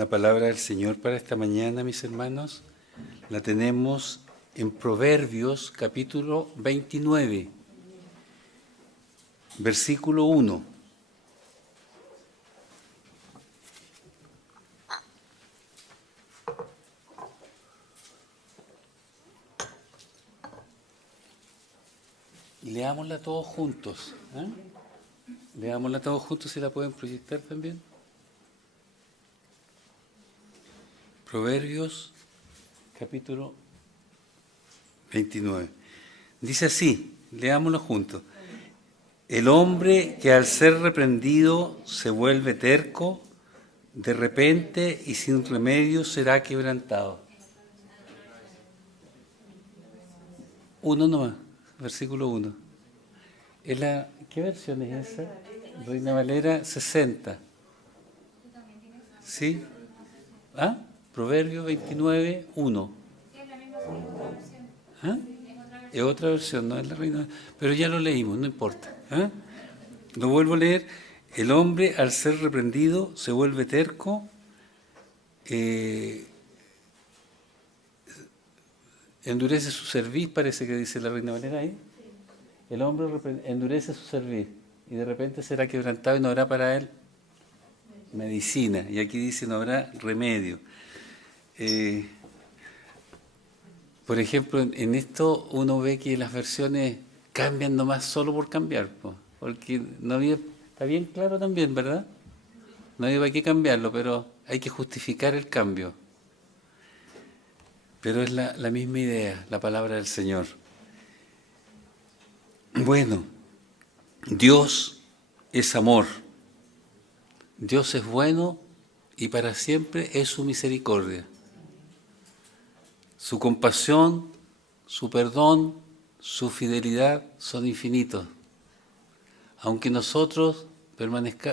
La palabra del Señor para esta mañana, mis hermanos, la tenemos en Proverbios capítulo 29, versículo 1. Y leámosla todos juntos. Leámosla todos juntos, si la pueden proyectar también. Proverbios, capítulo 29. Dice así, leámoslo juntos. El hombre que al ser reprendido se vuelve terco, de repente y sin remedio será quebrantado. Uno nomás, versículo 1. ¿Qué versión es esa? Reina Valera 60. ¿Sí? ¿Ah? Proverbio 29, 1. Es la misma versión. ¿Ah? Es otra versión, no es la Reina. Pero ya lo leímos, no importa. Lo vuelvo a leer. El hombre al ser reprendido se vuelve terco, endurece su cerviz, parece que dice la Reina Valera ahí. El hombre endurece su cerviz y de repente será quebrantado y no habrá para él medicina. Y aquí dice no habrá remedio. Por ejemplo, en esto uno ve que las versiones cambian nomás solo por cambiar, porque no había, está bien claro también, ¿verdad? No había para qué cambiarlo, pero hay que justificar el cambio. Pero es la misma idea, la palabra del Señor. Bueno, Dios es amor. Dios es bueno y para siempre es su misericordia. Su compasión, su perdón, su fidelidad son infinitos. Aunque nosotros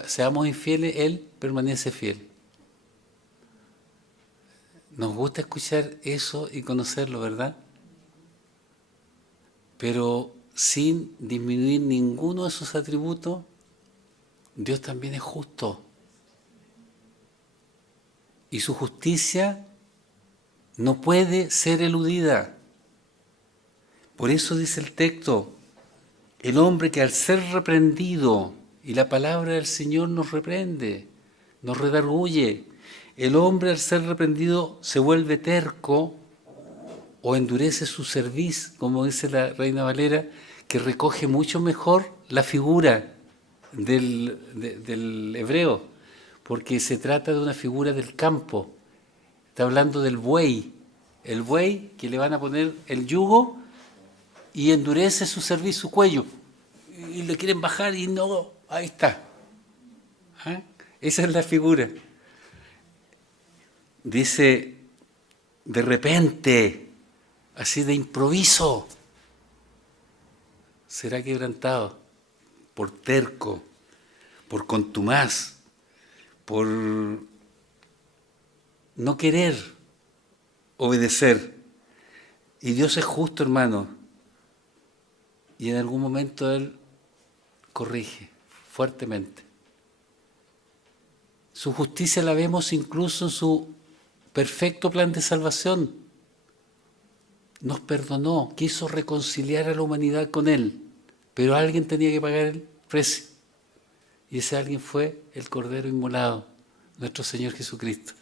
seamos infieles, Él permanece fiel. Nos gusta escuchar eso y conocerlo, ¿verdad? Pero sin disminuir ninguno de sus atributos, Dios también es justo. Y su justicia no puede ser eludida. Por eso dice el texto, el hombre que al ser reprendido, y la palabra del Señor nos reprende, nos redarguye, el hombre al ser reprendido se vuelve terco o endurece su cerviz, como dice la Reina Valera, que recoge mucho mejor la figura del hebreo, porque se trata de una figura del campo. Está hablando del buey, el buey que le van a poner el yugo y endurece su cerviz, su cuello, y le quieren bajar y no, ahí está. Esa es la figura. Dice, de repente, así de improviso, será quebrantado por terco, por contumaz, por no querer obedecer. Y Dios es justo, hermano. Y en algún momento Él corrige fuertemente. Su justicia la vemos incluso en su perfecto plan de salvación. Nos perdonó, quiso reconciliar a la humanidad con Él, pero alguien tenía que pagar el precio. Y ese alguien fue el Cordero inmolado, nuestro Señor Jesucristo.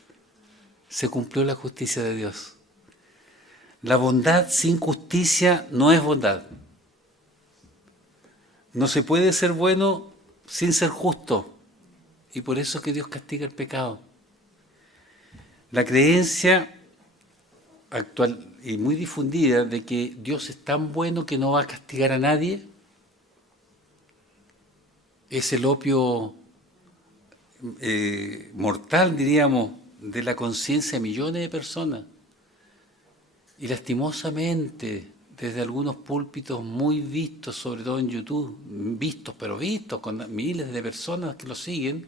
Se cumplió la justicia de Dios. La bondad sin justicia no es bondad. No se puede ser bueno sin ser justo. Y por eso es que Dios castiga el pecado. La creencia actual y muy difundida de que Dios es tan bueno que no va a castigar a nadie es el opio mortal, diríamos, de la conciencia de millones de personas. Y lastimosamente, desde algunos púlpitos muy vistos, sobre todo en YouTube, vistos con miles de personas que lo siguen,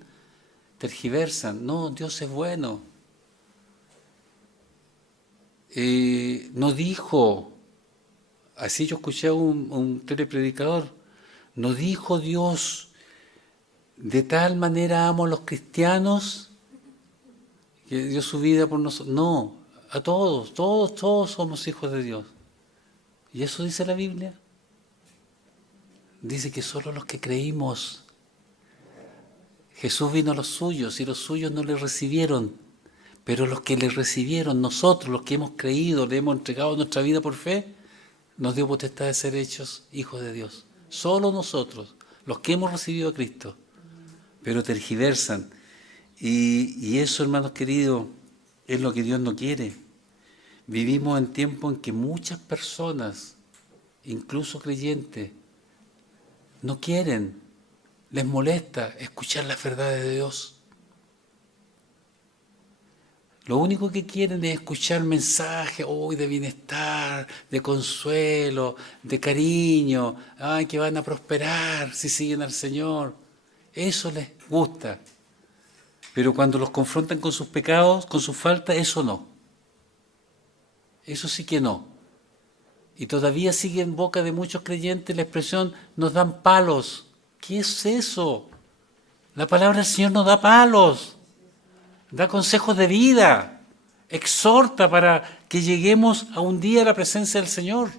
tergiversan. No, Dios es bueno. No dijo, así yo escuché a un telepredicador, no dijo Dios, de tal manera amo a los cristianos que dio su vida por nosotros. No, a todos, todos somos hijos de Dios. ¿Y eso dice la Biblia? Dice que solo los que creímos. Jesús vino a los suyos y los suyos no le recibieron. Pero los que le recibieron, nosotros, los que hemos creído, le hemos entregado nuestra vida por fe, nos dio potestad de ser hechos hijos de Dios. Solo nosotros, los que hemos recibido a Cristo. Pero tergiversan. Y eso, hermanos queridos, es lo que Dios no quiere. Vivimos en tiempos en que muchas personas, incluso creyentes, no quieren, les molesta escuchar las verdades de Dios. Lo único que quieren es escuchar mensajes hoy de bienestar, de consuelo, de cariño, que van a prosperar si siguen al Señor. Eso les gusta. Pero cuando los confrontan con sus pecados, con sus faltas, eso no. Eso sí que no. Y todavía sigue en boca de muchos creyentes la expresión, nos dan palos. ¿Qué es eso? La palabra del Señor nos da palos. Da consejos de vida, exhorta para que lleguemos a un día a la presencia del Señor.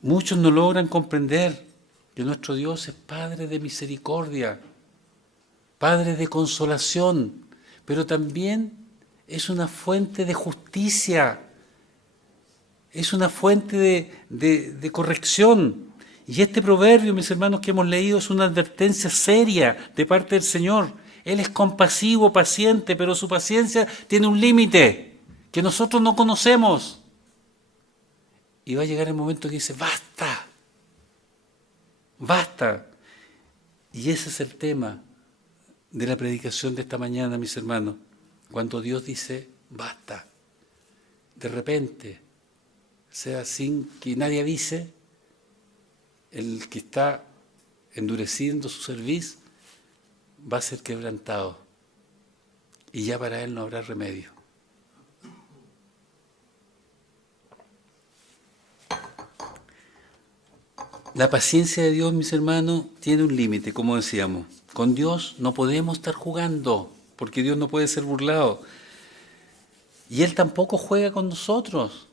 Muchos no logran comprender que nuestro Dios es Padre de misericordia, Padre de consolación, pero también es una fuente de justicia, es una fuente de corrección. Y este proverbio, mis hermanos, que hemos leído, es una advertencia seria de parte del Señor. Él es compasivo, paciente, pero su paciencia tiene un límite que nosotros no conocemos. Y va a llegar el momento que dice, basta, basta. Y ese es el tema de la predicación de esta mañana, mis hermanos. Cuando Dios dice, basta, de repente, sea sin que nadie avise, el que está endureciendo su cerviz, va a ser quebrantado y ya para él no habrá remedio. La paciencia de Dios, mis hermanos, tiene un límite, como decíamos. Con Dios no podemos estar jugando, porque Dios no puede ser burlado. Y Él tampoco juega con nosotros.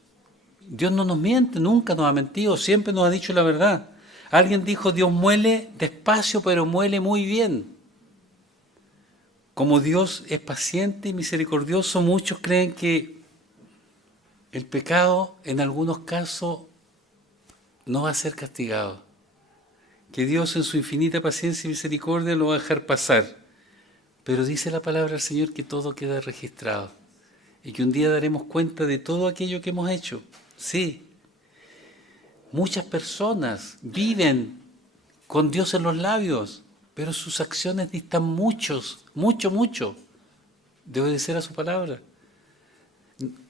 Dios no nos miente, nunca nos ha mentido, siempre nos ha dicho la verdad. Alguien dijo, Dios muele despacio, pero muele muy bien. Como Dios es paciente y misericordioso, muchos creen que el pecado en algunos casos no va a ser castigado, que Dios en su infinita paciencia y misericordia lo va a dejar pasar. Pero dice la palabra del Señor que todo queda registrado y que un día daremos cuenta de todo aquello que hemos hecho. Sí, muchas personas viven con Dios en los labios, pero sus acciones distan mucho de obedecer a su palabra.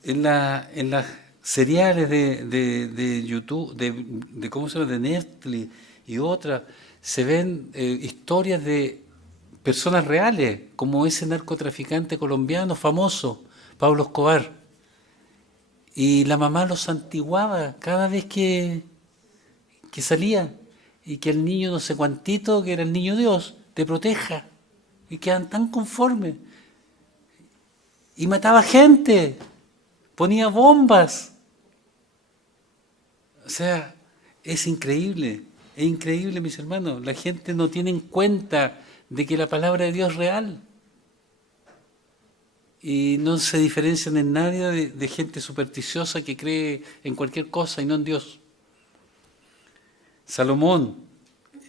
En las seriales de YouTube, ¿cómo se llama?, de Netflix y otras, se ven historias de personas reales, como ese narcotraficante colombiano famoso, Pablo Escobar. Y la mamá los santiguaba cada vez que salía. Y que el niño no sé cuantito, que era el niño Dios, te proteja. Y quedan tan conformes. Y mataba gente, ponía bombas. O sea, es increíble, mis hermanos. La gente no tiene en cuenta de que la palabra de Dios es real. Y no se diferencian en nadie de gente supersticiosa que cree en cualquier cosa y no en Dios. Salomón,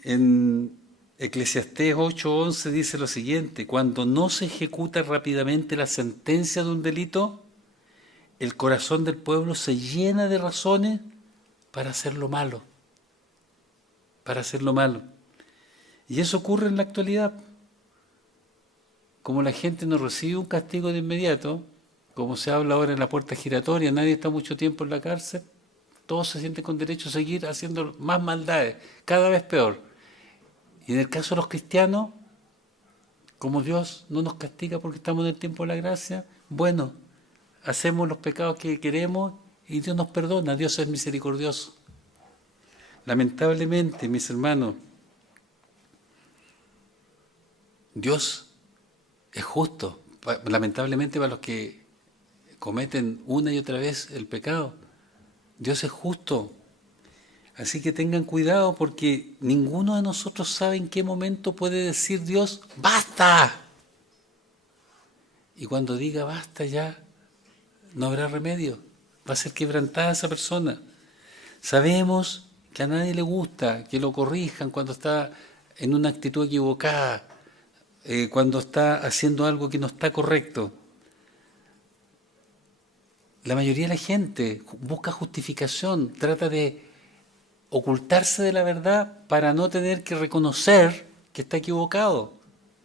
en Eclesiastés 8:11 dice lo siguiente: cuando no se ejecuta rápidamente la sentencia de un delito, el corazón del pueblo se llena de razones para hacer lo malo. Y eso ocurre en la actualidad. Como la gente no recibe un castigo de inmediato, como se habla ahora en la puerta giratoria, nadie está mucho tiempo en la cárcel, todos se sienten con derecho a seguir haciendo más maldades, cada vez peor. Y en el caso de los cristianos, como Dios no nos castiga porque estamos en el tiempo de la gracia, bueno, hacemos los pecados que queremos y Dios nos perdona, Dios es misericordioso. Lamentablemente, mis hermanos, Dios es justo, lamentablemente para los que cometen una y otra vez el pecado. Dios es justo. Así que tengan cuidado porque ninguno de nosotros sabe en qué momento puede decir Dios, ¡basta! Y cuando diga basta ya, no habrá remedio. Va a ser quebrantada esa persona. Sabemos que a nadie le gusta que lo corrijan cuando está en una actitud equivocada, cuando está haciendo algo que no está correcto. La mayoría de la gente busca justificación, trata de ocultarse de la verdad para no tener que reconocer que está equivocado,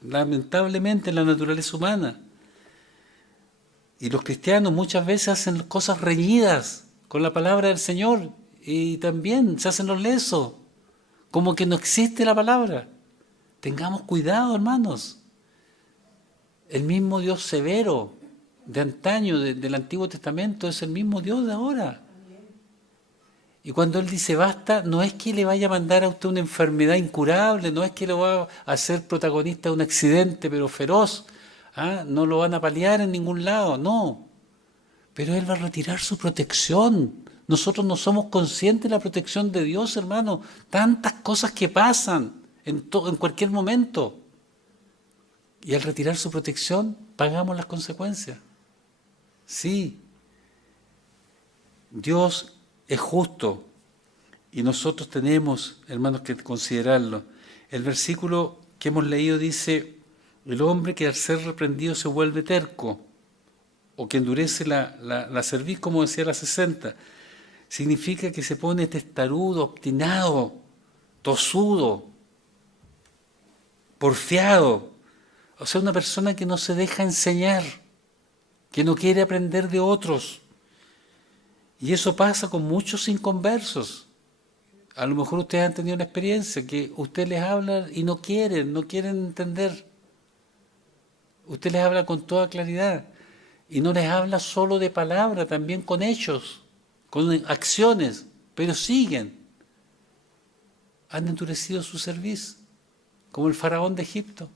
lamentablemente en la naturaleza humana. Y los cristianos muchas veces hacen cosas reñidas con la palabra del Señor y también se hacen los lesos, como que no existe la palabra. Tengamos cuidado, hermanos. El mismo Dios severo de antaño, del Antiguo Testamento, es el mismo Dios de ahora. Y cuando Él dice basta, no es que le vaya a mandar a usted una enfermedad incurable, no es que lo va a hacer protagonista de un accidente pero feroz, no lo van a paliar en ningún lado, no. Pero Él va a retirar su protección. Nosotros no somos conscientes de la protección de Dios, hermano. Tantas cosas que pasan en cualquier momento. Y al retirar su protección, pagamos las consecuencias. Sí. Dios es justo y nosotros tenemos, hermanos, que considerarlo. El versículo que hemos leído dice, el hombre que al ser reprendido se vuelve terco, o que endurece la cerviz, como decía la 60, significa que se pone testarudo, obstinado, tosudo, porfiado. O sea, una persona que no se deja enseñar, que no quiere aprender de otros. Y eso pasa con muchos inconversos. A lo mejor ustedes han tenido una experiencia que usted les habla y no quieren entender. Usted les habla con toda claridad y no les habla solo de palabra, también con hechos, con acciones, pero siguen. Han endurecido su cerviz, como el faraón de Egipto.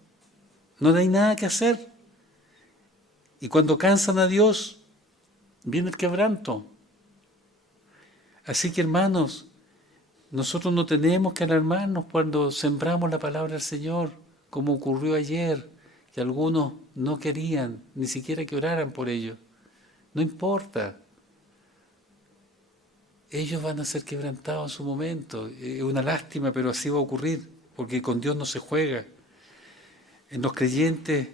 No hay nada que hacer. Y cuando cansan a Dios, viene el quebranto. Así que, hermanos, nosotros no tenemos que alarmarnos cuando sembramos la palabra del Señor, como ocurrió ayer, que algunos no querían ni siquiera que oraran por ellos. No importa. Ellos van a ser quebrantados en su momento. Es una lástima, pero así va a ocurrir, porque con Dios no se juega. En los creyentes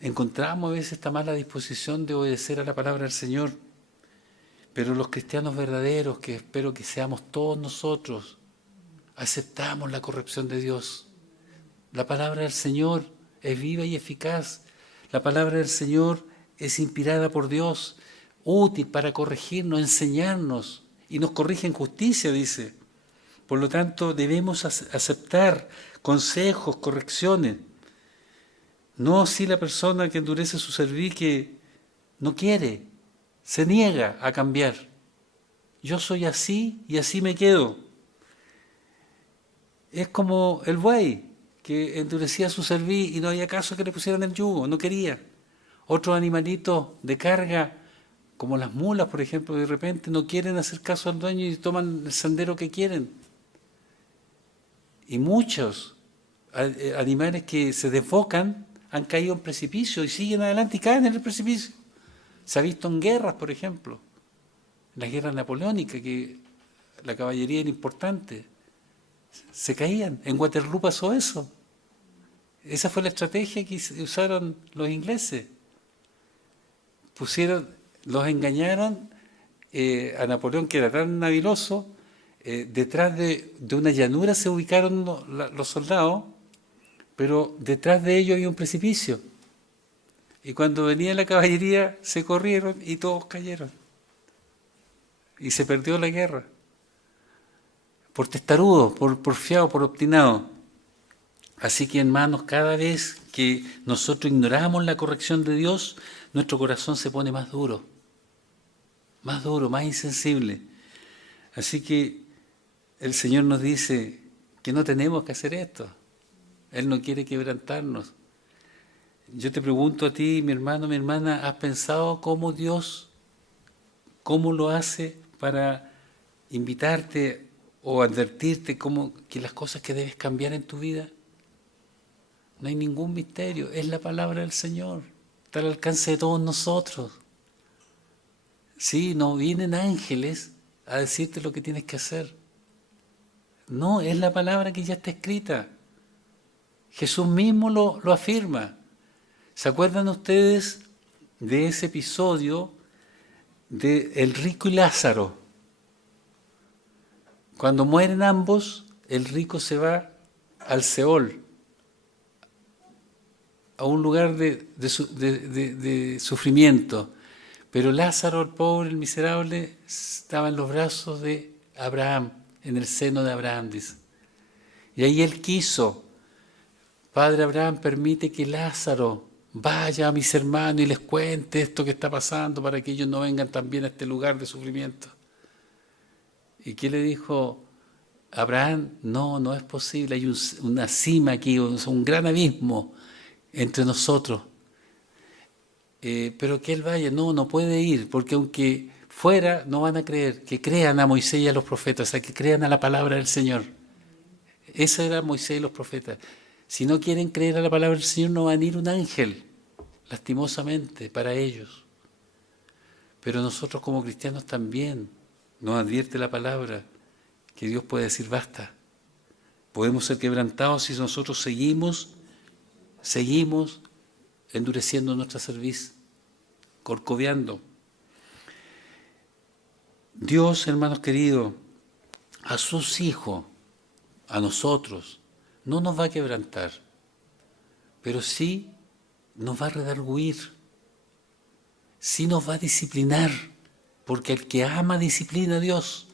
encontramos a veces esta mala disposición de obedecer a la palabra del Señor. Pero los cristianos verdaderos, que espero que seamos todos nosotros, aceptamos la corrección de Dios. La palabra del Señor es viva y eficaz. La palabra del Señor es inspirada por Dios, útil para corregirnos, enseñarnos, y nos corrige en justicia, dice. Por lo tanto, debemos aceptar consejos, correcciones. No así la persona que endurece su cerviz, que no quiere, se niega a cambiar. Yo soy así y así me quedo. Es como el buey que endurecía su cerviz y no había caso que le pusieran el yugo, no quería. Otros animalitos de carga, como las mulas, por ejemplo, de repente no quieren hacer caso al dueño y toman el sendero que quieren. Y muchos animales que se desbocan han caído en precipicio y siguen adelante y caen en el precipicio. Se ha visto en guerras, por ejemplo, en las guerras napoleónicas, que la caballería era importante. Se caían. En Waterloo pasó eso. Esa fue la estrategia que usaron los ingleses. Los engañaron a Napoleón, que era tan habiloso, detrás de una llanura se ubicaron los soldados, pero detrás de ellos había un precipicio. Y cuando venía la caballería se corrieron y todos cayeron. Y se perdió la guerra. Por testarudo, por porfiado, por obstinado. Así que, hermanos, cada vez que nosotros ignoramos la corrección de Dios, nuestro corazón se pone más duro, más insensible. Así que el Señor nos dice que no tenemos que hacer esto. Él no quiere quebrantarnos. yo te pregunto a ti, mi hermano, mi hermana, ¿has pensado cómo Dios, cómo lo hace para invitarte o advertirte que las cosas que debes cambiar en tu vida? No hay ningún misterio, es la palabra del Señor, está al alcance de todos nosotros. Sí, no vienen ángeles a decirte lo que tienes que hacer. No, es la palabra que ya está escrita. Jesús mismo lo afirma. ¿Se acuerdan ustedes de ese episodio de el rico y Lázaro? Cuando mueren ambos, el rico se va al Seol, a un lugar de sufrimiento. Pero Lázaro, el pobre, el miserable, estaba en los brazos de Abraham, en el seno de Abraham, dice. Y ahí él quiso, Padre Abraham, permite que Lázaro vaya a mis hermanos y les cuente esto que está pasando para que ellos no vengan también a este lugar de sufrimiento. ¿Y qué le dijo Abraham? No, no es posible, hay una cima aquí, un gran abismo entre nosotros. Pero que él vaya, no puede ir, porque aunque fuera no van a creer, que crean a Moisés y a los profetas, o sea, que crean a la palabra del Señor. Esa era Moisés y los profetas. Si no quieren creer a la palabra del Señor, no va a venir un ángel, lastimosamente, para ellos. Pero nosotros como cristianos también nos advierte la palabra que Dios puede decir basta. Podemos ser quebrantados si nosotros seguimos endureciendo nuestra cerviz, corcoveando. Dios, hermanos queridos, a sus hijos, a nosotros, no nos va a quebrantar, pero sí nos va a redarguir, sí nos va a disciplinar, porque al que ama disciplina a Dios,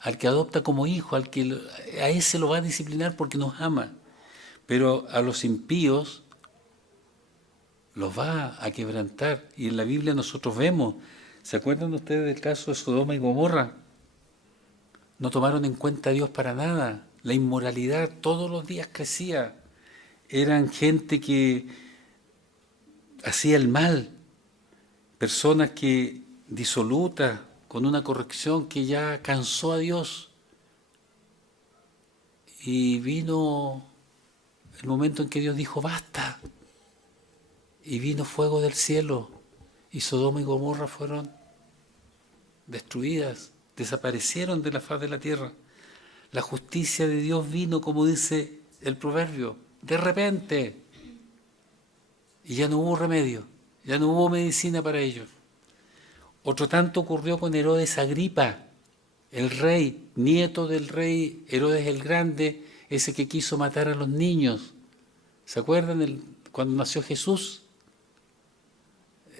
al que adopta como hijo, a ese lo va a disciplinar porque nos ama, pero a los impíos los va a quebrantar. Y en la Biblia nosotros vemos, ¿se acuerdan ustedes del caso de Sodoma y Gomorra? No tomaron en cuenta a Dios para nada. La inmoralidad todos los días crecía. Eran gente que hacía el mal, personas que disolutas, con una corrección que ya cansó a Dios. Y vino el momento en que Dios dijo basta. Y vino fuego del cielo y Sodoma y Gomorra fueron destruidas, desaparecieron de la faz de la tierra. La justicia de Dios vino, como dice el proverbio, de repente. Y ya no hubo remedio, ya no hubo medicina para ellos. Otro tanto ocurrió con Herodes Agripa, el rey, nieto del rey Herodes el Grande, ese que quiso matar a los niños. ¿Se acuerdan cuando nació Jesús?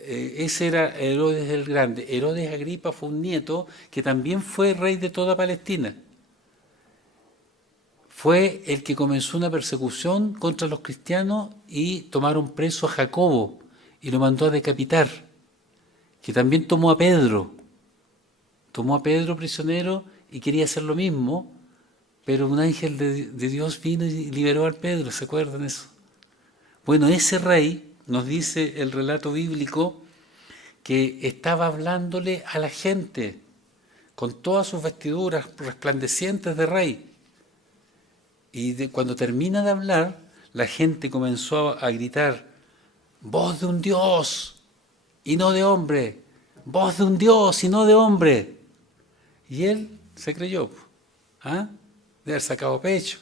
Ese era Herodes el Grande. Herodes Agripa fue un nieto que también fue rey de toda Palestina. Fue el que comenzó una persecución contra los cristianos y tomaron preso a Jacobo y lo mandó a decapitar, que también tomó a Pedro prisionero y quería hacer lo mismo, pero un ángel de Dios vino y liberó a Pedro, ¿se acuerdan eso? Bueno, ese rey, nos dice el relato bíblico, que estaba hablándole a la gente con todas sus vestiduras resplandecientes de rey. Y cuando termina de hablar, la gente comenzó a gritar, voz de un Dios y no de hombre, voz de un Dios y no de hombre. Y él se creyó, de haber sacado pecho,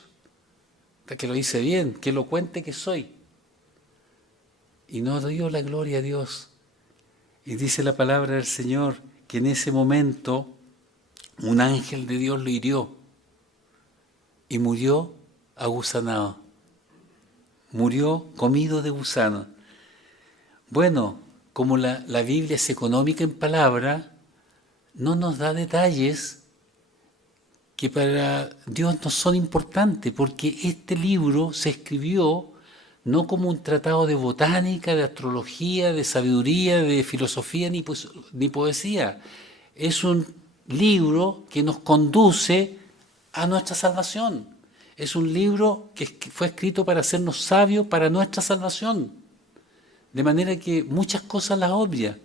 de que lo hice bien, que elocuente que soy. Y no dio la gloria a Dios. Y dice la palabra del Señor que en ese momento un ángel de Dios lo hirió y murió agusanado, murió comido de gusano. Bueno, como la Biblia es económica en palabra, no nos da detalles que para Dios no son importantes, porque este libro se escribió no como un tratado de botánica, de astrología, de sabiduría, de filosofía ni poesía. Es un libro que nos conduce a nuestra salvación. Es un libro que fue escrito para hacernos sabios para nuestra salvación. De manera que muchas cosas las obvia.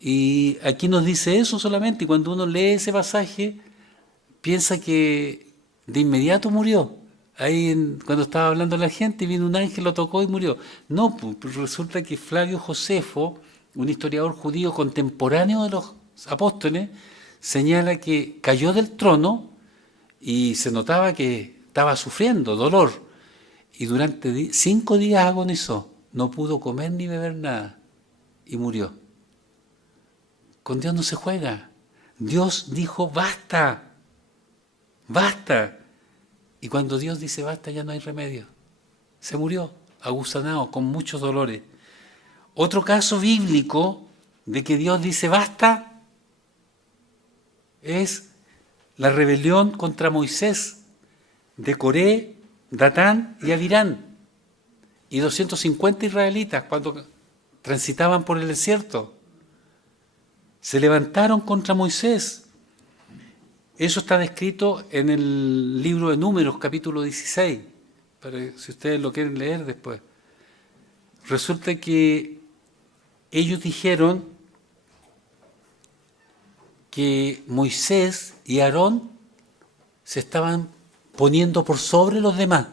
Y aquí nos dice eso solamente, y cuando uno lee ese pasaje, piensa que de inmediato murió. Cuando estaba hablando la gente, vino un ángel, lo tocó y murió. No, pues resulta que Flavio Josefo, un historiador judío contemporáneo de los apóstoles, señala que cayó del trono y se notaba que estaba sufriendo dolor. Y durante 5 días agonizó, no pudo comer ni beber nada y murió. Con Dios no se juega. Dios dijo basta, basta. Y cuando Dios dice basta ya no hay remedio. Se murió, agusanado, con muchos dolores. Otro caso bíblico de que Dios dice basta es la rebelión contra Moisés de Coré, Datán y Abirán. Y 250 israelitas cuando transitaban por el desierto se levantaron contra Moisés. Eso está descrito en el libro de Números, capítulo 16, si ustedes lo quieren leer después. Resulta que ellos dijeron que Moisés y Aarón se estaban poniendo por sobre los demás.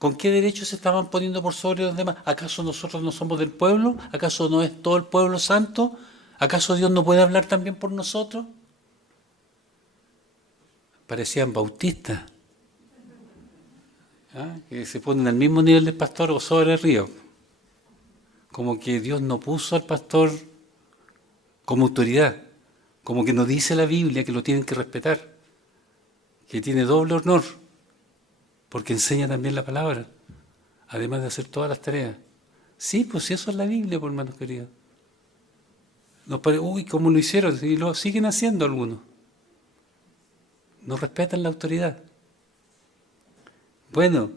¿Con qué derecho se estaban poniendo por sobre los demás? ¿Acaso nosotros no somos del pueblo? ¿Acaso no es todo el pueblo santo? ¿Acaso Dios no puede hablar también por nosotros? Parecían bautistas, que se ponen al mismo nivel del pastor o sobre el río. Como que Dios no puso al pastor como autoridad, como que no dice la Biblia que lo tienen que respetar, que tiene doble honor, porque enseña también la palabra, además de hacer todas las tareas. Sí, pues si eso es la Biblia, por hermanos queridos. Nos parece, uy, ¿cómo lo hicieron? Y lo siguen haciendo algunos. No respetan la autoridad. Bueno,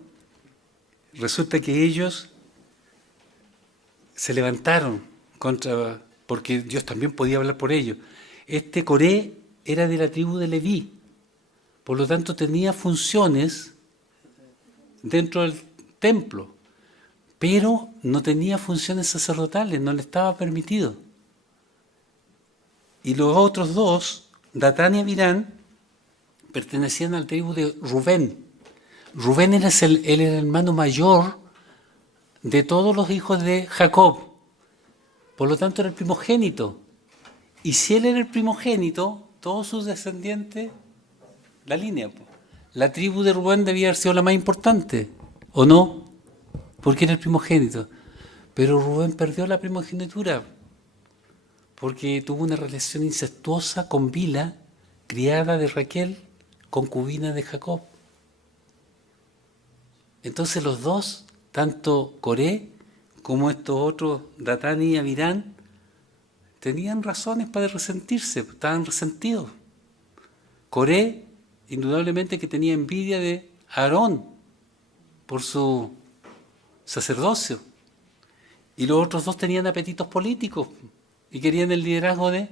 resulta que ellos se levantaron porque Dios también podía hablar por ellos. Coré era de la tribu de Leví, por lo tanto tenía funciones dentro del templo, pero no tenía funciones sacerdotales, no le estaba permitido. Y los otros dos, Datán y Abirán, pertenecían a la tribu de Rubén. Rubén era el hermano mayor de todos los hijos de Jacob, por lo tanto era el primogénito. Y si él era el primogénito, todos sus descendientes, la línea, la tribu de Rubén debía haber sido la más importante, ¿o no? Porque era el primogénito. Pero Rubén perdió la primogenitura, porque tuvo una relación incestuosa con Bila, criada de Raquel, concubina de Jacob. Entonces los dos, tanto Coré como estos otros, Datán y Abirán, tenían razones para resentirse, estaban resentidos. Coré, indudablemente que tenía envidia de Aarón por su sacerdocio. Y los otros dos tenían apetitos políticos y querían el liderazgo de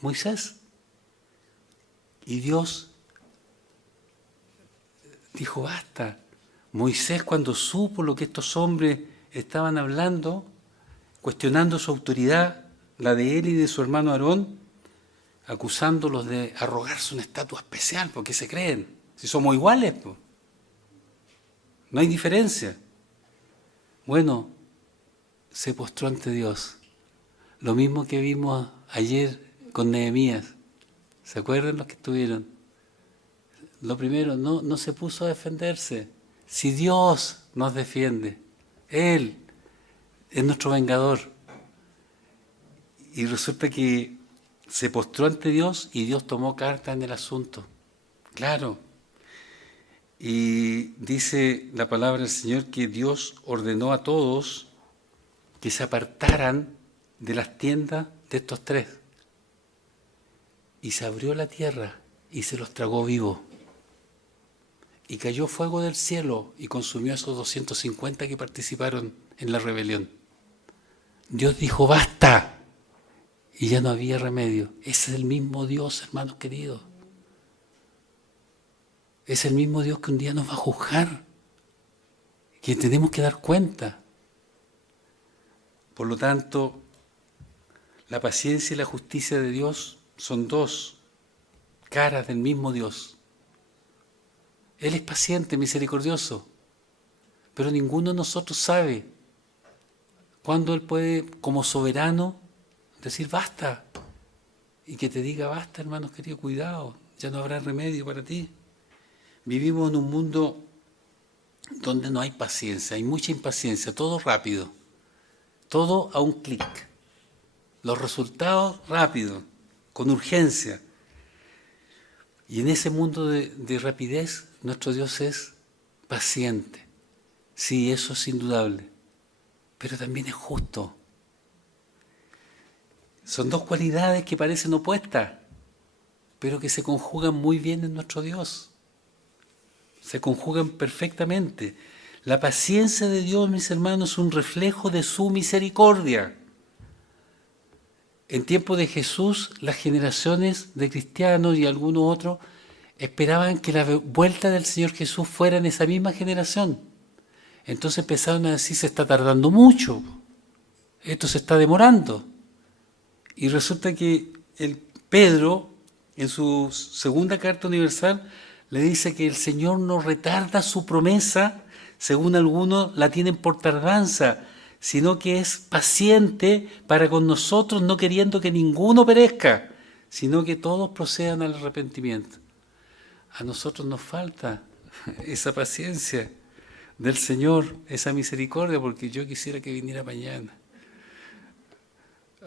Moisés. Y Dios dijo, basta. Moisés, cuando supo lo que estos hombres estaban hablando, cuestionando su autoridad, la de él y de su hermano Aarón, acusándolos de arrogarse una estatua especial, porque se creen, si somos iguales, pues. No hay diferencia. Bueno, se postró ante Dios. Lo mismo que vimos ayer con Nehemías. ¿Se acuerdan los que estuvieron? Lo primero, no se puso a defenderse. Si Dios nos defiende, Él es nuestro vengador. Y resulta que se postró ante Dios y Dios tomó carta en el asunto. Claro. Y dice la palabra del Señor que Dios ordenó a todos que se apartaran de las tiendas de estos tres. Y se abrió la tierra y se los tragó vivos. Y cayó fuego del cielo y consumió a esos 250 que participaron en la rebelión. Dios dijo, basta. Y ya no había remedio. Ese es el mismo Dios, hermanos queridos. Es el mismo Dios que un día nos va a juzgar. Que tenemos que dar cuenta. Por lo tanto, la paciencia y la justicia de Dios son dos caras del mismo Dios. Él es paciente, misericordioso, pero ninguno de nosotros sabe cuándo Él puede, como soberano, decir basta, y que te diga basta, hermanos queridos, cuidado, ya no habrá remedio para ti. Vivimos en un mundo donde no hay paciencia, hay mucha impaciencia, todo rápido, todo a un clic, los resultados rápidos, con urgencia. Y en ese mundo de rapidez, nuestro Dios es paciente. Sí, eso es indudable, pero también es justo. Son dos cualidades que parecen opuestas, pero que se conjugan muy bien en nuestro Dios. Se conjugan perfectamente. La paciencia de Dios, mis hermanos, es un reflejo de su misericordia. En tiempo de Jesús, las generaciones de cristianos y algunos otros esperaban que la vuelta del Señor Jesús fuera en esa misma generación. Entonces empezaron a decir, se está tardando mucho, esto se está demorando. Y resulta que el Pedro, en su segunda carta universal, le dice que el Señor no retarda su promesa, según algunos la tienen por tardanza, sino que es paciente para con nosotros, no queriendo que ninguno perezca, sino que todos procedan al arrepentimiento. A nosotros nos falta esa paciencia del Señor, esa misericordia, porque yo quisiera que viniera mañana.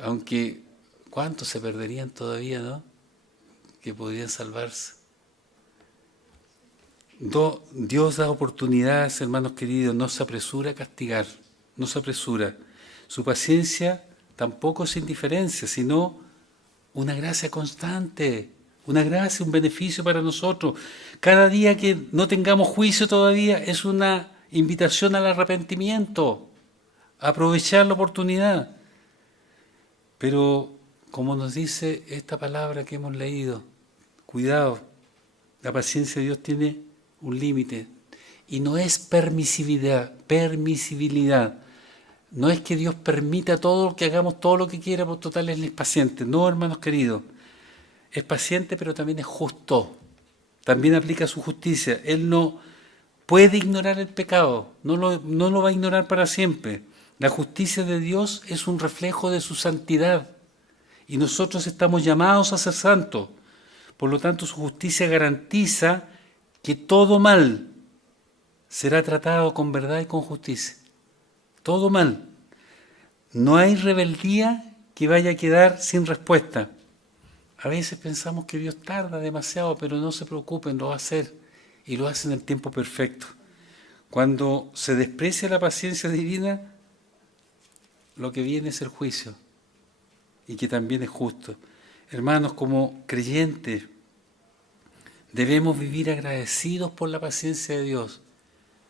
Aunque, ¿cuántos se perderían todavía, no? Que podrían salvarse. Dios da oportunidades, hermanos queridos, no se apresura a castigar, no se apresura. Su paciencia tampoco es indiferencia, sino una gracia constante, una gracia, un beneficio para nosotros. Cada día que no tengamos juicio todavía es una invitación al arrepentimiento, a aprovechar la oportunidad. Pero, como nos dice esta palabra que hemos leído, cuidado, la paciencia de Dios tiene un límite, y no es permisibilidad. No es que Dios permita todo, que hagamos todo lo que quiera, por total Él es paciente. No, hermanos queridos, es paciente, pero también es justo. También aplica su justicia. Él no puede ignorar el pecado, no lo va a ignorar para siempre. La justicia de Dios es un reflejo de su santidad, y nosotros estamos llamados a ser santos. Por lo tanto, su justicia garantiza que todo mal será tratado con verdad y con justicia. Todo mal. No hay rebeldía que vaya a quedar sin respuesta. A veces pensamos que Dios tarda demasiado, pero no se preocupen, lo va a hacer, y lo hace en el tiempo perfecto. Cuando se desprecia la paciencia divina, lo que viene es el juicio, y que también es justo. Hermanos, como creyentes, debemos vivir agradecidos por la paciencia de Dios,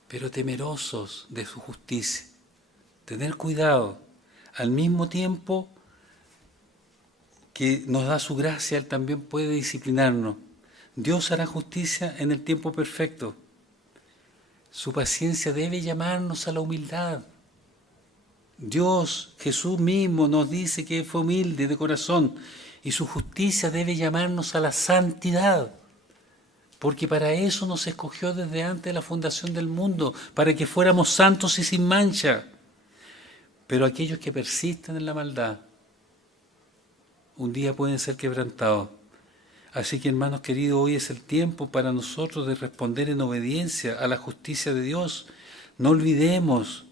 pero temerosos de su justicia. Tener cuidado. Al mismo tiempo que nos da su gracia, Él también puede disciplinarnos. Dios hará justicia en el tiempo perfecto. Su paciencia debe llamarnos a la humildad. Dios, Jesús mismo, nos dice que fue humilde de corazón, y su justicia debe llamarnos a la santidad. Porque para eso nos escogió desde antes de la fundación del mundo, para que fuéramos santos y sin mancha. Pero aquellos que persisten en la maldad, un día pueden ser quebrantados. Así que, hermanos queridos, hoy es el tiempo para nosotros de responder en obediencia a la justicia de Dios. No olvidemos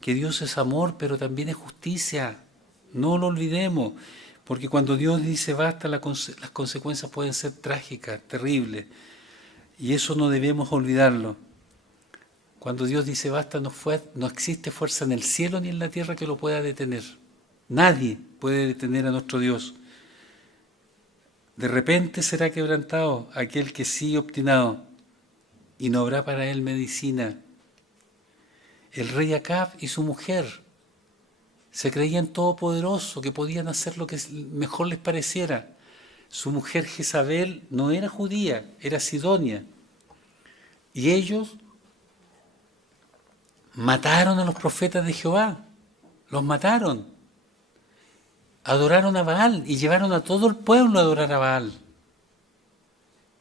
que Dios es amor, pero también es justicia. No lo olvidemos, porque cuando Dios dice basta, las consecuencias pueden ser trágicas, terribles. Y eso no debemos olvidarlo. Cuando Dios dice basta, no existe fuerza en el cielo ni en la tierra que lo pueda detener. Nadie puede detener a nuestro Dios. De repente será quebrantado aquel que sigue obstinado, y no habrá para él medicina. El rey Acab y su mujer se creían todopoderosos, que podían hacer lo que mejor les pareciera. Su mujer Jezabel no era judía, era sidonia. Y ellos mataron a los profetas de Jehová, los mataron. adoraron a Baal y llevaron a todo el pueblo a adorar a Baal.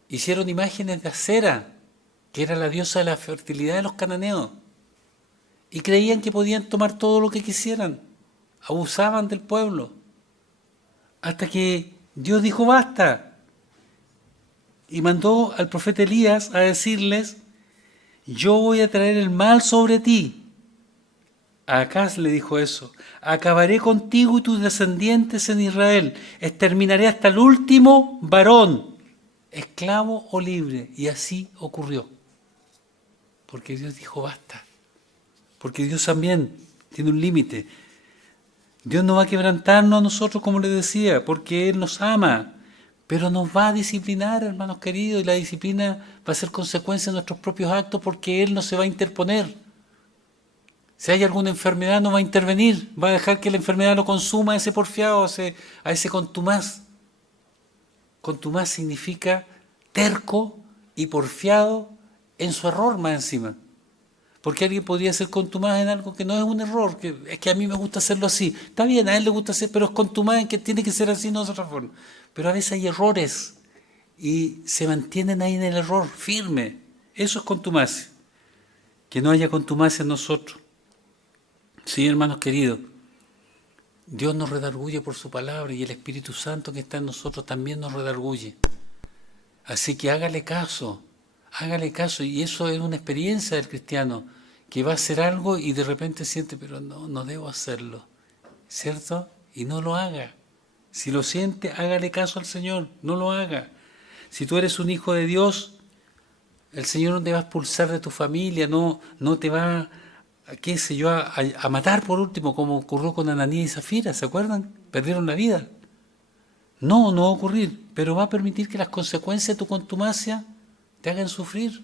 Hicieron imágenes de Acera, que era la diosa de la fertilidad de los cananeos, y creían que podían tomar todo lo que quisieran. Abusaban del pueblo. Hasta que Dios dijo basta. Y mandó al profeta Elías a decirles: yo voy a traer el mal sobre ti. A Acaz le dijo eso: acabaré contigo y tus descendientes en Israel. Exterminaré hasta el último varón, esclavo o libre. Y así ocurrió. Porque Dios dijo basta. Porque Dios también tiene un límite. Dios no va a quebrantarnos a nosotros, como les decía, porque Él nos ama, pero nos va a disciplinar, hermanos queridos, y la disciplina va a ser consecuencia de nuestros propios actos, porque Él no se va a interponer. Si hay alguna enfermedad, no va a intervenir, va a dejar que la enfermedad lo consuma a ese porfiado, a ese contumaz. Contumaz significa terco y porfiado en su error más encima. Porque alguien podría ser contumaz en algo que no es un error, que es que a mí me gusta hacerlo así. Está bien, a él le gusta hacer, pero es contumaz en que tiene que ser así, no de otra forma. Pero a veces hay errores y se mantienen ahí en el error, firme. Eso es contumacia. Que no haya contumacia en nosotros. Sí, hermanos queridos, Dios nos redarguye por su palabra y el Espíritu Santo que está en nosotros también nos redarguye. Así que hágale caso, y eso es una experiencia del cristiano, que va a hacer algo y de repente siente, pero no debo hacerlo, ¿cierto? Y no lo haga. Si lo siente, hágale caso al Señor, no lo haga. Si tú eres un hijo de Dios, el Señor no te va a expulsar de tu familia, no te va, qué sé yo, a matar por último, como ocurrió con Ananías y Zafira, ¿se acuerdan? Perdieron la vida. No va a ocurrir, pero va a permitir que las consecuencias de tu contumacia te hagan sufrir.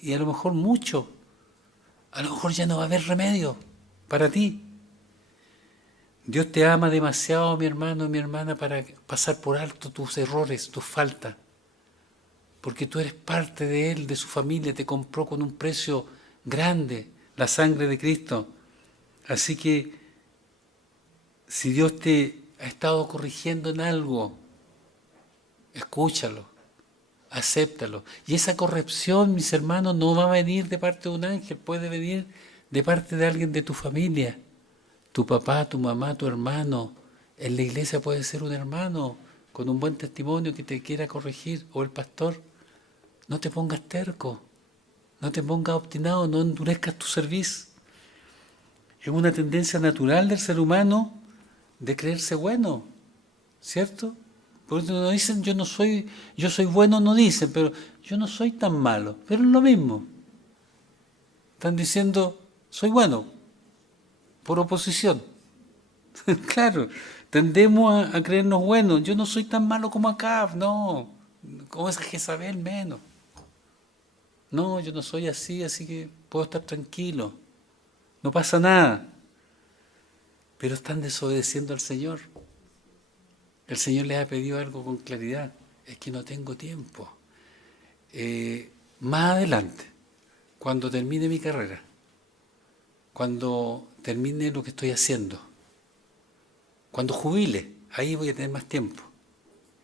Y a lo mejor mucho. A lo mejor ya no va a haber remedio para ti. Dios te ama demasiado, mi hermano y mi hermana, para pasar por alto tus errores, tus faltas. Porque tú eres parte de Él, de su familia, te compró con un precio grande, la sangre de Cristo. Así que, si Dios te ha estado corrigiendo en algo, escúchalo, acéptalo. Y esa corrección, mis hermanos, no va a venir de parte de un ángel, puede venir de parte de alguien de tu familia. Tu papá, tu mamá, tu hermano. En la iglesia puede ser un hermano con un buen testimonio que te quiera corregir, o el pastor. No te pongas terco, no te pongas obstinado, no endurezcas tu cerviz. Es una tendencia natural del ser humano de creerse bueno, ¿cierto? Por eso no dicen yo soy bueno, no dicen, pero yo no soy tan malo, pero es lo mismo. Están diciendo soy bueno, por oposición. Claro, tendemos a creernos buenos, yo no soy tan malo como Acab, no, como esa Jezabel menos. No, yo no soy así, así que puedo estar tranquilo, no pasa nada. Pero están desobedeciendo al Señor. El Señor les ha pedido algo con claridad, es que no tengo tiempo. Más adelante, cuando termine mi carrera, cuando termine lo que estoy haciendo, cuando jubile, ahí voy a tener más tiempo.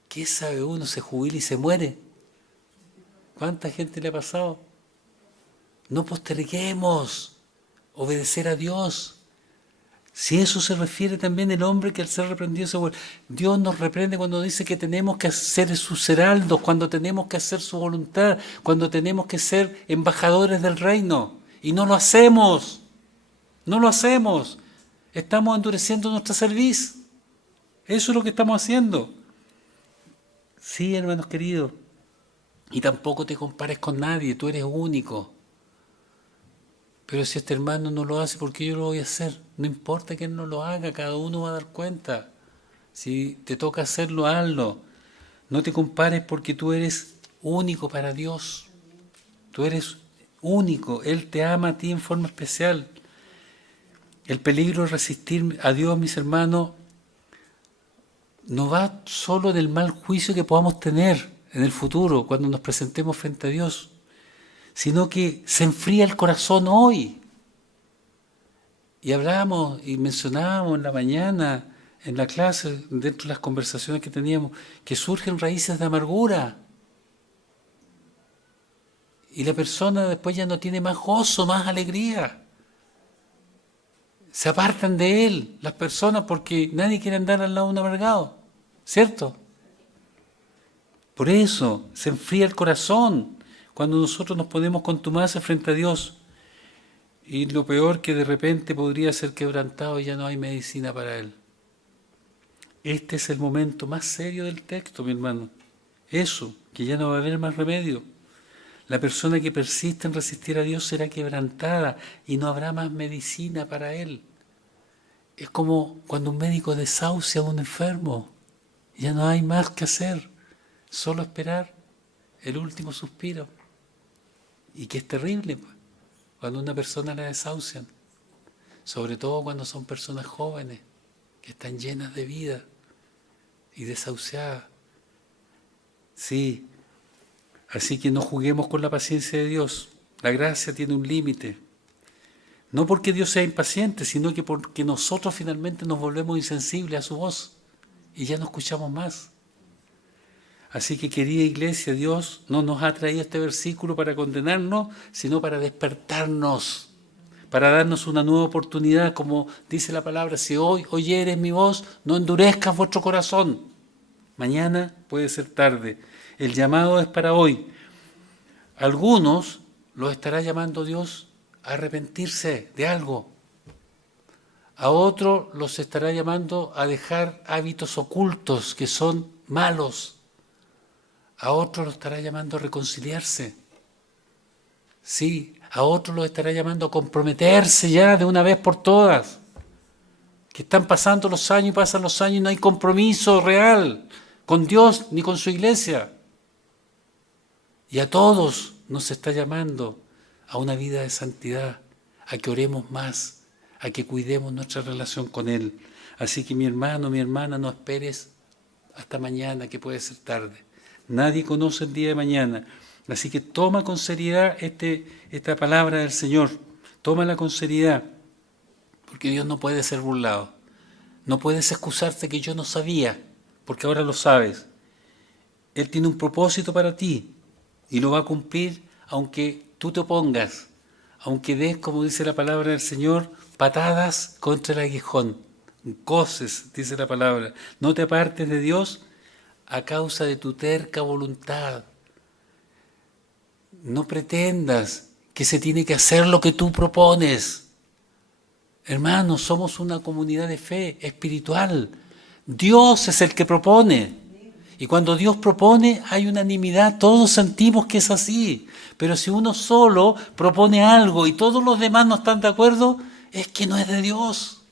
¿Qué sabe uno? Se jubila y se muere. ¿Cuánta gente le ha pasado? No posterguemos obedecer a Dios. Si eso se refiere también el hombre que al ser reprendido se vuelve. Dios nos reprende cuando dice que tenemos que ser sus heraldos, cuando tenemos que hacer su voluntad, cuando tenemos que ser embajadores del reino. Y no lo hacemos. No lo hacemos. Estamos endureciendo nuestra cerviz. Eso es lo que estamos haciendo. Sí, hermanos queridos. Y tampoco te compares con nadie, tú eres único. Pero si este hermano no lo hace, ¿por qué yo lo voy a hacer? No importa que él no lo haga, cada uno va a dar cuenta. Si te toca hacerlo, hazlo. No te compares porque tú eres único para Dios. Tú eres único, Él te ama a ti en forma especial. El peligro de resistir a Dios, mis hermanos, no va solo del mal juicio que podamos tener en el futuro, cuando nos presentemos frente a Dios, sino que se enfría el corazón hoy. Y hablamos y mencionábamos en la mañana en la clase, dentro de las conversaciones que teníamos, que surgen raíces de amargura. Y la persona después ya no tiene más gozo, más alegría. Se apartan de él las personas porque nadie quiere andar al lado de un amargado, ¿cierto? Por eso se enfría el corazón cuando nosotros nos ponemos contumaces frente a Dios. Y lo peor que de repente podría ser quebrantado y ya no hay medicina para él. Este es el momento más serio del texto, mi hermano. Eso, que ya no va a haber más remedio. La persona que persiste en resistir a Dios será quebrantada y no habrá más medicina para él. Es como cuando un médico desahucia a un enfermo. Ya no hay más que hacer, solo esperar el último suspiro. Y que es terrible, pues, cuando una persona la desahucian. Sobre todo cuando son personas jóvenes, que están llenas de vida y desahuciadas. Sí, así que no juguemos con la paciencia de Dios. La gracia tiene un límite. No porque Dios sea impaciente, sino que porque nosotros finalmente nos volvemos insensibles a su voz y ya no escuchamos más. Así que, querida iglesia, Dios no nos ha traído este versículo para condenarnos, sino para despertarnos, para darnos una nueva oportunidad, como dice la palabra: si hoy oyeres mi voz, no endurezcas vuestro corazón. Mañana puede ser tarde. El llamado es para hoy. Algunos los estará llamando Dios a arrepentirse de algo. A otros los estará llamando a dejar hábitos ocultos que son malos. A otros los estará llamando a reconciliarse. Sí, a otros los estará llamando a comprometerse ya de una vez por todas. Que están pasando los años y pasan los años y no hay compromiso real con Dios ni con su iglesia. Y a todos nos está llamando a una vida de santidad, a que oremos más, a que cuidemos nuestra relación con Él. Así que mi hermano, mi hermana, no esperes hasta mañana, que puede ser tarde. Nadie conoce el día de mañana. Así que toma con seriedad esta palabra del Señor. Tómala con seriedad, porque Dios no puede ser burlado. No puedes excusarte que yo no sabía, porque ahora lo sabes. Él tiene un propósito para ti y lo va a cumplir aunque tú te opongas, aunque des, como dice la palabra del Señor, patadas contra el aguijón. Coces, dice la palabra. No te apartes de Dios a causa de tu terca voluntad. No pretendas que se tiene que hacer lo que tú propones. Hermanos, somos una comunidad de fe espiritual. Dios es el que propone. Y cuando Dios propone hay unanimidad, todos sentimos que es así. Pero si uno solo propone algo y todos los demás no están de acuerdo, es que no es de Dios.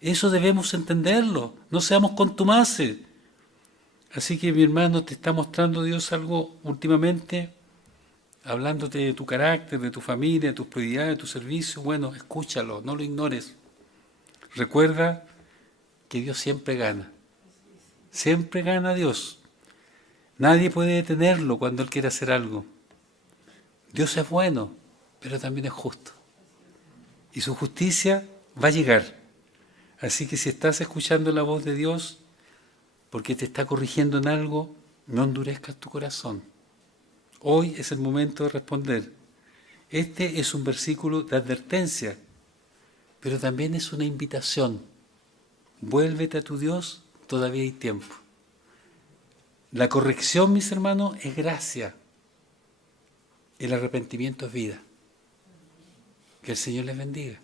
Eso debemos entenderlo, no seamos contumaces. Así que mi hermano, te está mostrando Dios algo últimamente, hablándote de tu carácter, de tu familia, de tus prioridades, de tu servicio. Bueno, escúchalo, no lo ignores. Recuerda que Dios siempre gana. Siempre gana Dios. Nadie puede detenerlo cuando Él quiere hacer algo. Dios es bueno, pero también es justo. Y su justicia va a llegar. Así que si estás escuchando la voz de Dios, porque te está corrigiendo en algo, no endurezcas tu corazón. Hoy es el momento de responder. Este es un versículo de advertencia, pero también es una invitación. Vuélvete a tu Dios, todavía hay tiempo. La corrección, mis hermanos, es gracia. El arrepentimiento es vida. Que el Señor les bendiga.